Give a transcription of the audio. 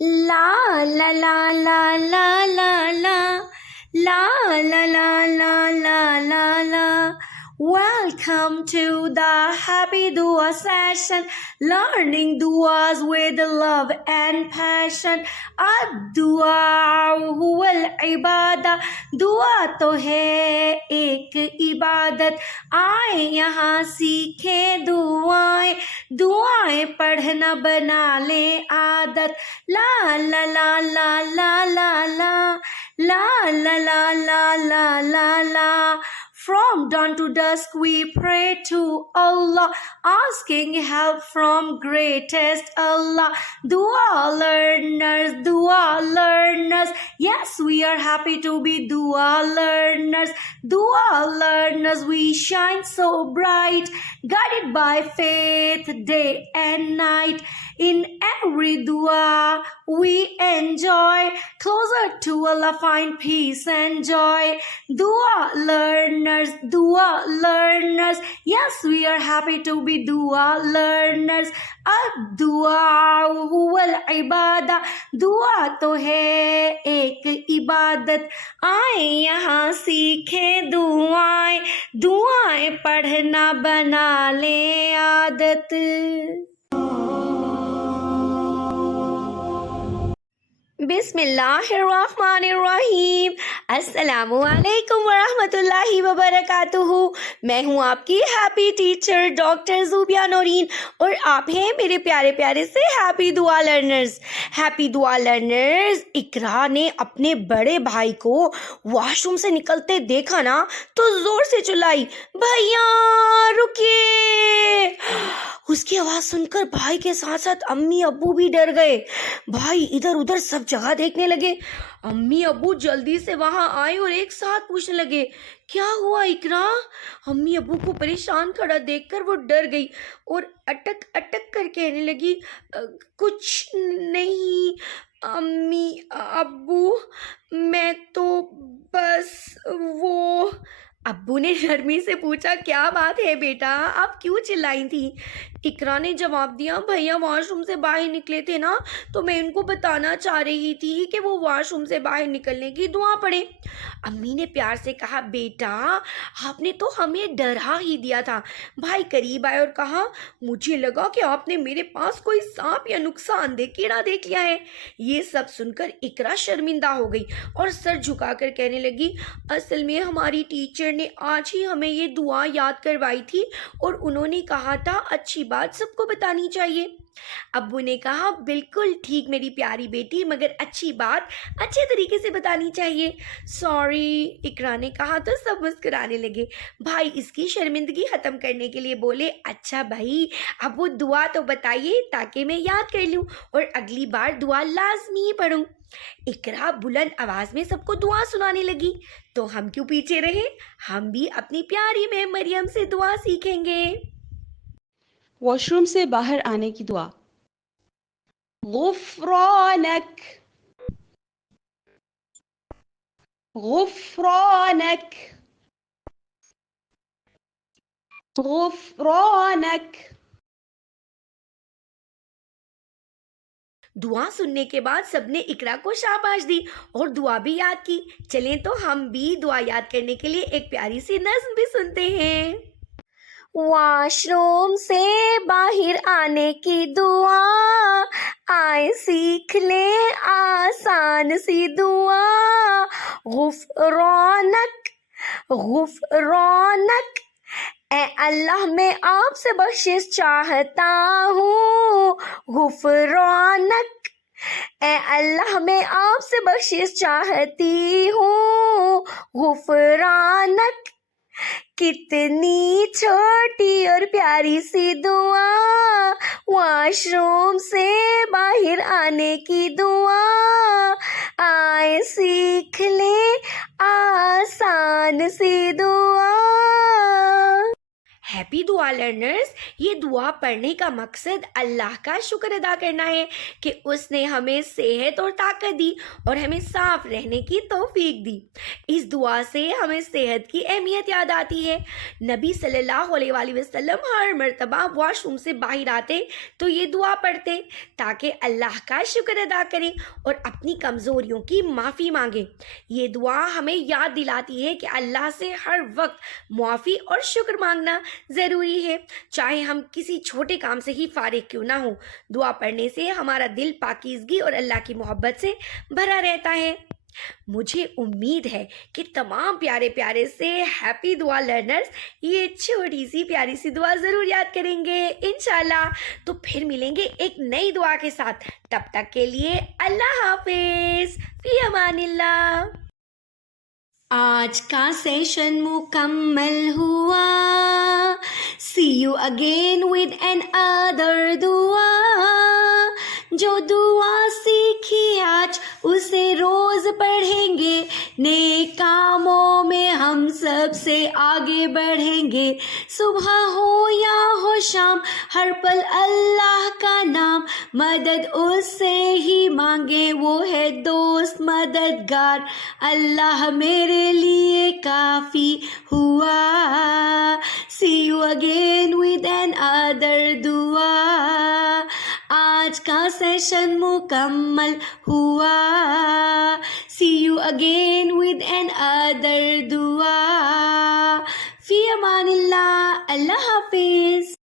La la la la la la la la la la la la la la. Welcome to the Happy Dua session, learning duas with love and passion. Ad-dua huwal ibadah, dua to hai ek ibadat. آئے یہاں سیکھیں دعائیں دعائیں پڑھنا بنا لیں عادت لا لا لا لا لا لا لا لا لا لا لا لا لا لا. From dawn to dusk we pray to Allah, asking help from greatest Allah. Dua learners, yes we are happy to be dua learners. Dua learners, we shine so bright, guided by faith day and night. In every dua we enjoy, closer to Allah find peace and joy. Dua learners, yes we are happy to be dua learners. Ad-dua huwal ibadah, dua to hai ek ibadat. آئیں یہاں سیکھیں دعائیں دعائیں پڑھنا بنا لیں عادت. بسم اللہ الرحمن الرحیم. السلام علیکم ورحمۃ اللہ وبرکاتہ. میں ہوں آپ کی happy teacher doctor Zobia Noreen اور آپ ہیں میرے پیارے پیارے سے ہیپی دعا لرنرز. ہیپی دعا لرنرز، اقرا نے اپنے بڑے بھائی کو واش روم سے نکلتے دیکھا نا تو زور سے چلائی، بھیا رکیے. اس کی آواز سن کر بھائی کے ساتھ ساتھ امی ابو بھی ڈر گئے. بھائی ادھر ادھر سب جگہ دیکھنے لگے. امی ابو جلدی سے وہاں آئے اور ایک ساتھ پوچھنے لگے، کیا ہوا اقرا؟ امی ابو کو پریشان کھڑا دیکھ کر وہ ڈر گئی اور اٹک اٹک کر کہنے لگی، کچھ نہیں امی ابو، میں تو بس وہ. ابو نے نرمی سے پوچھا، کیا بات ہے بیٹا، آپ کیوں چلائی تھی؟ اقرا نے جواب دیا، بھیا واش روم سے باہر نکلے تھے نا تو میں ان کو بتانا چاہ رہی تھی کہ وہ واش روم سے باہر نکلنے کی دعا پڑھیں. امی نے پیار سے کہا، بیٹا آپ نے تو ہمیں ڈرا ہی دیا تھا. بھائی قریب آئے اور کہا، مجھے لگا کہ آپ نے میرے پاس کوئی سانپ یا نقصان دہ کیڑا دیکھ لیا ہے. یہ سب سن کر اقرا شرمندہ ہو گئی اور سر جھکا کر کہنے لگی، اصل میں ہماری ٹیچر نے آج ہی ہمیں یہ دعا یاد کروائی تھی اور انہوں نے کہا تھا اچھی بات سب کو بتانی چاہیے. ابو نے کہا، بالکل ٹھیک میری پیاری بیٹی، مگر اچھی بات اچھے طریقے سے بتانی چاہیے. سوری، اقرا نے کہا تو سب مسکرانے لگے. بھائی اس کی شرمندگی ختم کرنے کے لیے بولے، اچھا بھائی اب وہ دعا تو بتائیے تاکہ میں یاد کر لوں اور اگلی بار دعا لازمی پڑھوں. اقرا بلند آواز میں سب کو دعا سنانے لگی. تو ہم کیوں پیچھے رہے، ہم بھی اپنی پیاری میں مریم سے دعا سیکھیں گے. واش روم سے باہر آنے کی دعا. غفرانک غفرانک غفرانک. دعا سننے کے بعد سب نے اقرا کو شاباش دی اور دعا بھی یاد کی. چلیں تو ہم بھی دعا یاد کرنے کے لیے ایک پیاری سی نظم بھی سنتے ہیں. واش روم سے باہر آنے کی دعا، آئے سیکھ لیں آسان سی دعا. غفرانک غفرانک، اے اللہ میں آپ سے بخشش چاہتا ہوں. غفرانک، اے اللہ میں آپ سے بخشش چاہتی ہوں. غفرانک، کتنی چھوٹی اور پیاری سی دعا. واش روم سے باہر آنے کی دعا، آئے سیکھ لیں آسان سی دعا. ہیپی دعا لرنرز، یہ دعا پڑھنے کا مقصد اللہ کا شکر ادا کرنا ہے کہ اس نے ہمیں صحت اور طاقت دی اور ہمیں صاف رہنے کی توفیق دی۔ اس دعا سے ہمیں صحت کی اہمیت یاد آتی ہے۔ نبی صلی اللہ علیہ وآلہ وسلم ہر مرتبہ واش روم سے باہر آتے تو یہ دعا پڑھتے تاکہ اللہ کا شکر ادا کریں اور اپنی کمزوریوں کی معافی مانگیں۔ یہ دعا ہمیں یاد دلاتی ہے کہ اللہ سے ہر وقت معافی اور شکر مانگنا ضروری ہے، چاہے ہم کسی چھوٹے کام سے ہی فارغ کیوں نہ ہوں۔ دعا پڑھنے سے ہمارا دل پاکیزگی اور اللہ کی محبت سے بھرا رہتا ہے۔ مجھے امید ہے کہ تمام پیارے پیارے سے ہیپی دعا لرنرز یہ چھوٹی سی پیاری سی دعا ضرور یاد کریں گے انشاءاللہ۔ تو پھر ملیں گے ایک نئی دعا کے ساتھ، تب تک کے لیے اللہ حافظ، فی امان اللہ۔ آج کا سیشن مکمل ہوا، see you again with another دعا۔ جو دعا سیکھی آج اسے روز پڑھیں گے، نیک کاموں میں ہم سب سے آگے بڑھیں گے۔ صبح ہو یا ہو شام، ہر پل اللہ کا نام، مدد اس سے ہی مانگے، وہ ہے دوست مددگار۔ اللہ میرے لیے کافی ہوا، see you again with another دعا۔ آج کا سیشن مکمل ہوا، see you again with another دعا۔ فی امان اللہ، اللہ حافظ۔